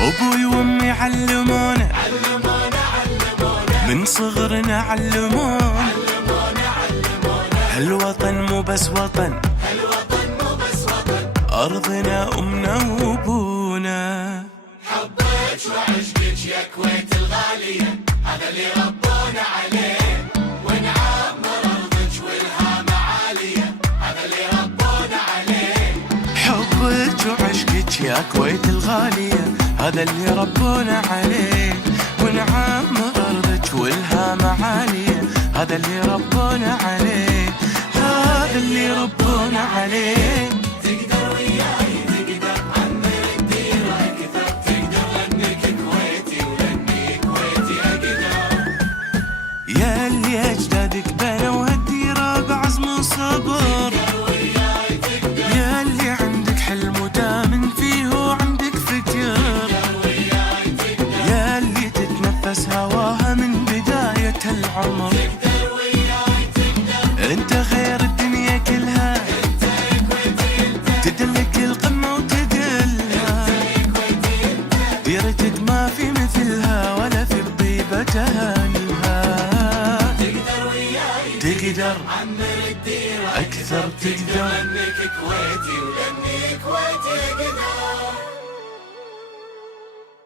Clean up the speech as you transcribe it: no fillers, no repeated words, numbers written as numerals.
أبوي وأمي علمونا من صغرنا علمونا هالوطن مو بس وطن، أرضنا أمنا وأبونا. حبك وعشقك يا كويت الغالية، هذا اللي ربونا عليه، ونعمر أرضك والها معالية، هذا اللي ربونا عليه. حبك وعشقك يا كويت الغالية، هذا اللي ربونا عليه، ونعمر أرضك والها معالية، هذا اللي ربونا عليه، هذا اللي ربونا عليه. تقدر وياي تقدر عمر الديرة أكثر، تقدر لأنك كويتي ولأني كويتي أقدر. يا اللي أجدادك بنوا هالديرة بعزم وصبر، تقدر وياي تقدر، يا اللي عندك حلم وتامن فيه وعندك فكر، تقدر وياي تقدر، يا اللي تتنفس هواها من بداية العمر. تقدر وياي تقدر، انت خير الدنيا كلها، انت يا كويتي انت، تدلك القمة وتدلها، كويتي انت. ديرتك ما في مثلها ولا في الطيبة تهانيها. تقدر وياي تقدر عمر الديرة أكثر، تقدر لأنك كويتي ولأني كويتي أقدر.